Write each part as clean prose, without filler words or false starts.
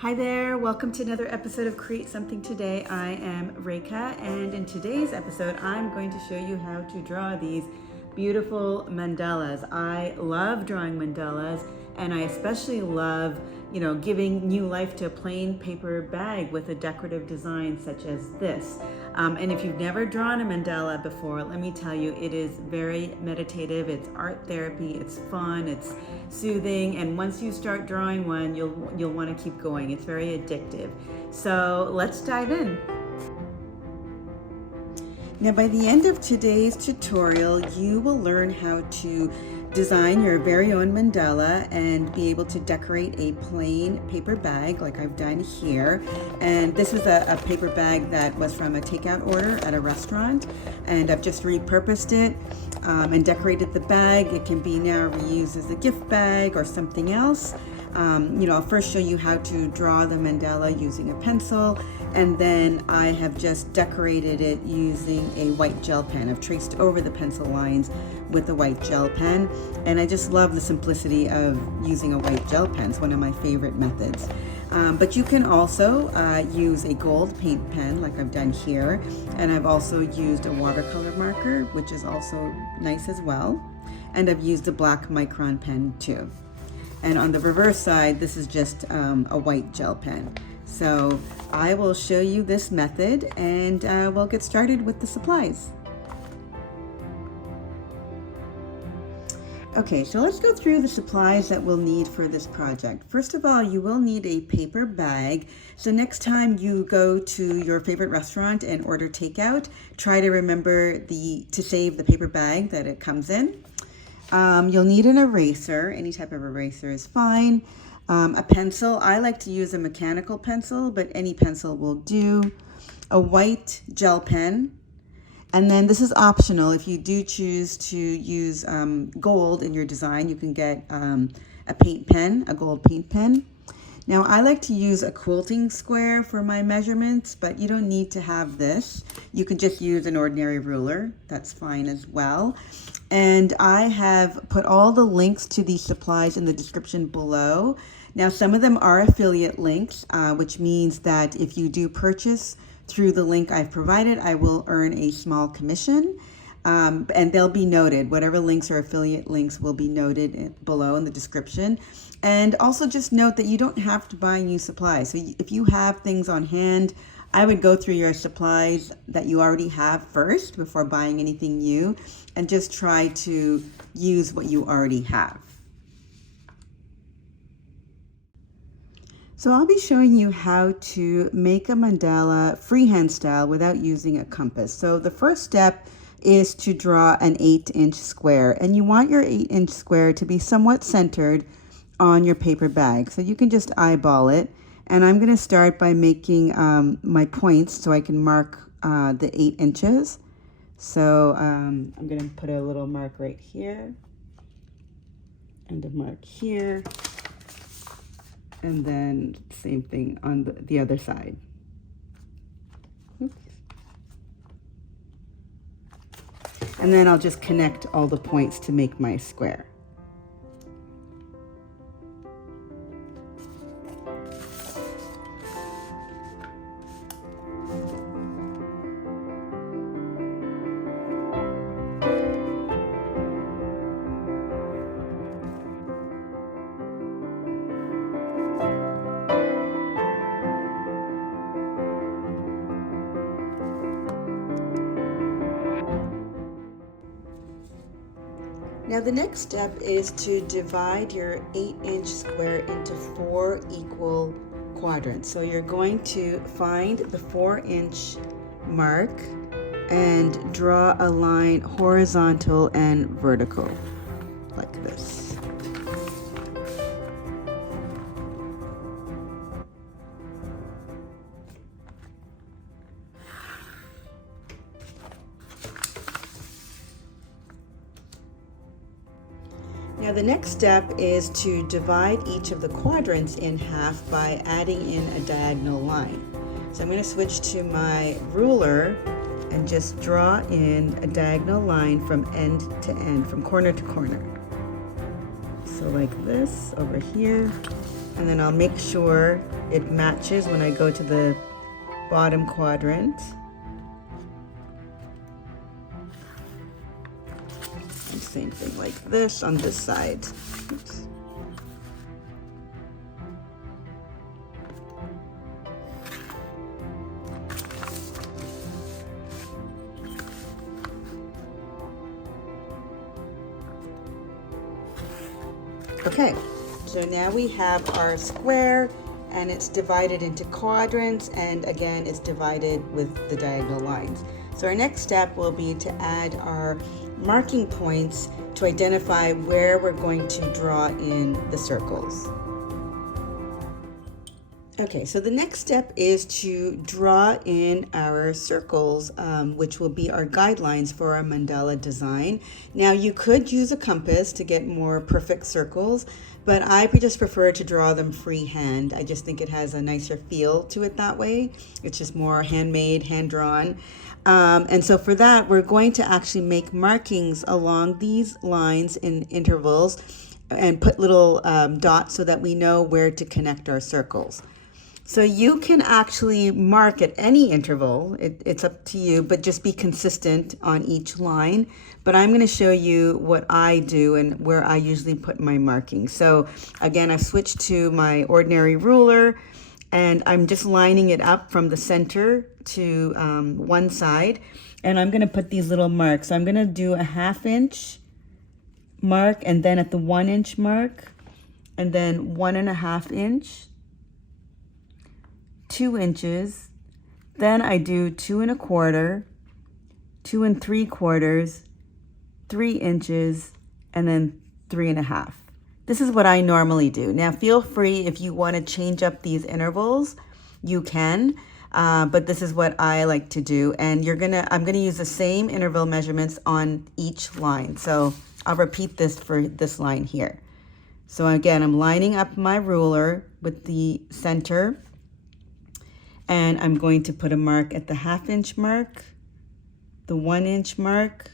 Hi there, welcome to another episode of Create Something Today. I am Rekha, and in today's episode I'm going to show you how to draw these beautiful mandalas. I love drawing mandalas, and I especially love giving new life to a plain paper bag with a decorative design such as this. And if you've never drawn a mandala before, let me tell you, it is very meditative. It's art therapy. It's fun. It's soothing. And once you start drawing one, you'll want to keep going. It's very addictive. So let's dive in. Now, by the end of today's tutorial, you will learn how to design your very own mandala and be able to decorate a plain paper bag like I've done here. And this is a paper bag that was from a takeout order at a restaurant, and I've just repurposed it and decorated the bag. It can be now reused as a gift bag or something else. I'll first show you how to draw the mandala using a pencil, and then I have just decorated it using a white gel pen. I've traced over the pencil lines with a white gel pen, and I just love the simplicity of using a white gel pen. It's one of my favorite methods. But you can also use a gold paint pen like I've done here, and I've also used a watercolor marker, which is also nice as well, and I've used a black micron pen too. And on the reverse side, this is just a white gel pen. So I will show you this method, and we'll get started with the supplies. Okay, so let's go through the supplies that we'll need for this project. First of all, you will need a paper bag. So next time you go to your favorite restaurant and order takeout, try to remember to save the paper bag that it comes in. You'll need an eraser. Any type of eraser is fine. A pencil. I like to use a mechanical pencil, but any pencil will do. A white gel pen. And then this is optional. If you do choose to use gold in your design, you can get a paint pen, a gold paint pen. Now, I like to use a quilting square for my measurements, but you don't need to have this. You can just use an ordinary ruler. That's fine as well. And I have put all the links to these supplies in the description below. Now, some of them are affiliate links, which means that if you do purchase through the link I've provided, I will earn a small commission. And they'll be noted. Whatever links are affiliate links will be noted below in the description. And also just note that you don't have to buy new supplies. So if you have things on hand, I would go through your supplies that you already have first before buying anything new, and just try to use what you already have. So I'll be showing you how to make a mandala freehand style without using a compass. So the first step is to draw an 8-inch square, and you want your 8-inch square to be somewhat centered on your paper bag. So you can just eyeball it, and I'm going to start by making my points so I can mark the 8 inches. So I'm going to put a little mark right here, and a mark here, and then same thing on the other side. Oops. And then I'll just connect all the points to make my square. Now the next step is to divide your 8-inch square into 4 equal quadrants. So you're going to find the 4-inch mark and draw a line horizontal and vertical, like this. Now the next step is to divide each of the quadrants in half by adding in a diagonal line. So I'm going to switch to my ruler and just draw in a diagonal line from end to end, from corner to corner. So like this over here, and then I'll make sure it matches when I go to the bottom quadrant. And same thing like this on this side. Oops. Okay, so now we have our square, and it's divided into quadrants, and again it's divided with the diagonal lines. So our next step will be to add our marking points to identify where we're going to draw in the circles. Okay, so the next step is to draw in our circles, which will be our guidelines for our mandala design. Now, you could use a compass to get more perfect circles, but I just prefer to draw them freehand. I just think it has a nicer feel to it that way. It's just more handmade, hand-drawn. And so for that, we're going to actually make markings along these lines in intervals and put little dots so that we know where to connect our circles. So you can actually mark at any interval, it's up to you, but just be consistent on each line. But I'm going to show you what I do and where I usually put my markings. So again, I've switched to my ordinary ruler, and I'm just lining it up from the center to one side. And I'm going to put these little marks. So I'm going to do a 1/2 inch mark, and then at the 1 inch mark, and then 1.5 inch. 2 inches, then I do 2 1/4, 2 3/4, 3 inches, and then 3.5. This is what I normally do. Now feel free, if you want to change up these intervals, you can, but this is what I like to do. And I'm gonna use the same interval measurements on each line. So I'll repeat this for this line here. So again, I'm lining up my ruler with the center, and I'm going to put a mark at the 1/2 inch mark, the 1 inch mark,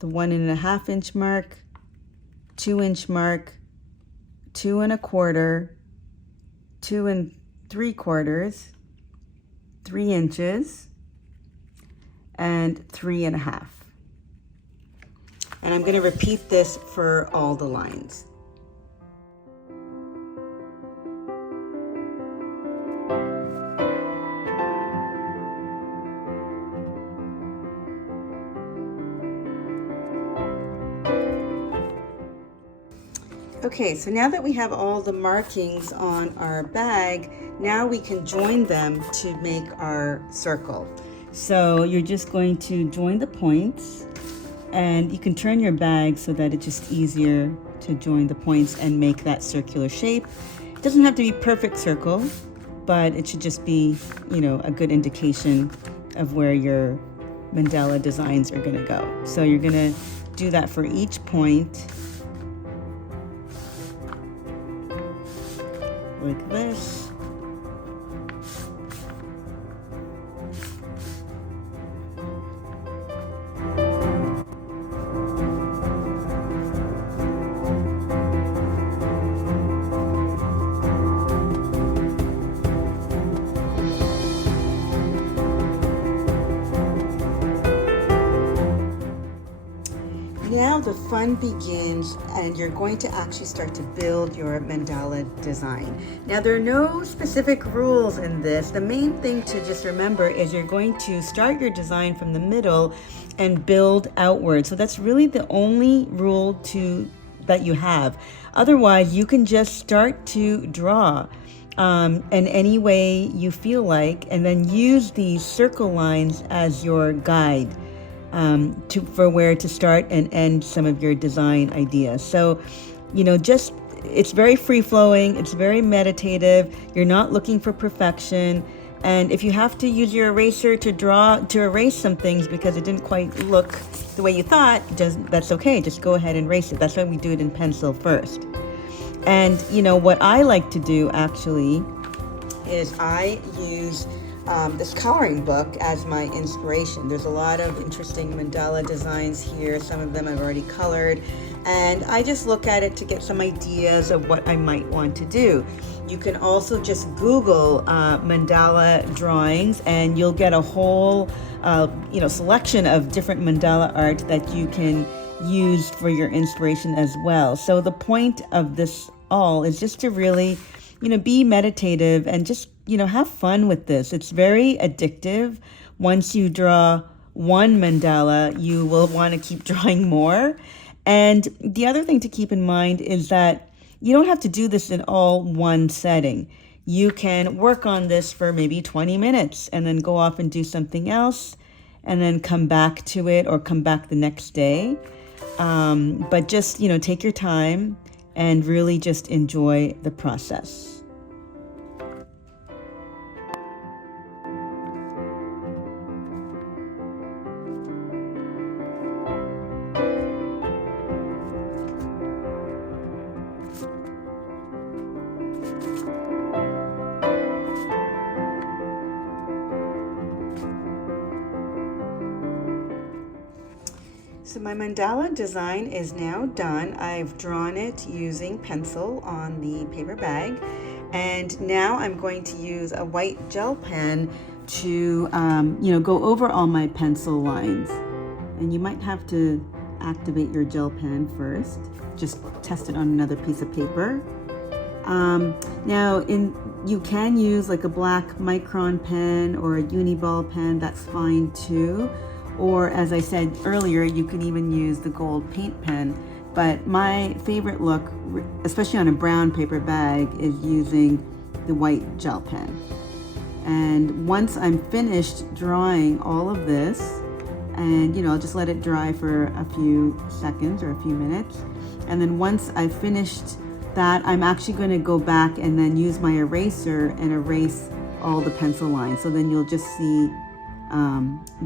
the 1.5 inch mark, 2 inch mark, 2 1/4, 2 3/4, 3 inches, and 3.5. And I'm going to repeat this for all the lines. Okay, so now that we have all the markings on our bag, now we can join them to make our circle. So you're just going to join the points, and you can turn your bag so that it's just easier to join the points and make that circular shape. It doesn't have to be perfect circle, but it should just be, a good indication of where your mandala designs are gonna go. So you're gonna do that for each point, like this. Now the fun begins, and you're going to actually start to build your mandala design. Now there are no specific rules in this. The main thing to just remember is you're going to start your design from the middle and build outward. So that's really the only rule that you have. Otherwise, you can just start to draw in any way you feel like, and then use these circle lines as your guide for where to start and end some of your design ideas. So, it's very free-flowing, it's very meditative, you're not looking for perfection, and if you have to use your eraser to erase some things because it didn't quite look the way you thought, that's okay, just go ahead and erase it. That's why we do it in pencil first. And what I like to do actually is I use this coloring book as my inspiration. There's a lot of interesting mandala designs here. Some of them I've already colored. And I just look at it to get some ideas of what I might want to do. You can also just Google mandala drawings, and you'll get a whole selection of different mandala art that you can use for your inspiration as well. So the point of this all is just to really be meditative and just have fun with this. It's very addictive. Once you draw one mandala, you will want to keep drawing more. And the other thing to keep in mind is that you don't have to do this in all one setting. You can work on this for maybe 20 minutes and then go off and do something else and then come back to it or come back the next day. But just, take your time and really just enjoy the process. So my mandala design is now done. I've drawn it using pencil on the paper bag, and now I'm going to use a white gel pen to go over all my pencil lines. And you might have to activate your gel pen first. Just test it on another piece of paper. You can use like a black micron pen or a uniball pen. That's fine too. Or as I said earlier, you can even use the gold paint pen. But my favorite look, especially on a brown paper bag, is using the white gel pen. And once I'm finished drawing all of this, and I'll just let it dry for a few seconds or a few minutes. And then once I've finished that, I'm actually going to go back and then use my eraser and erase all the pencil lines. So then you'll just see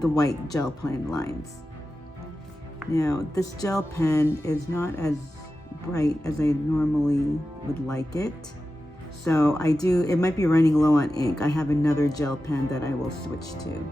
the white gel pen lines. Now, this gel pen is not as bright as I normally would like it. So it might be running low on ink. I have another gel pen that I will switch to.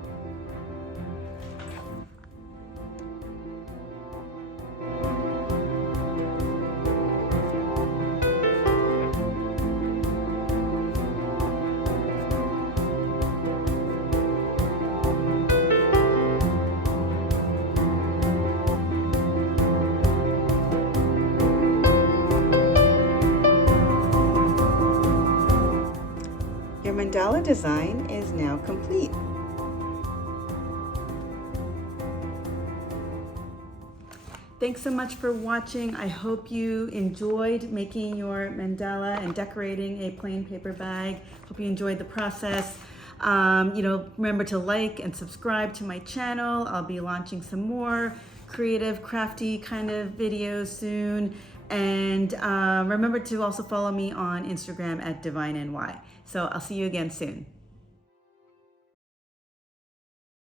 Your mandala design is now complete. Thanks so much for watching. I hope you enjoyed making your mandala and decorating a plain paper bag. Hope you enjoyed the process. Remember to like and subscribe to my channel. I'll be launching some more creative, crafty kind of videos soon. And remember to also follow me on Instagram at DivineNY. So I'll see you again soon.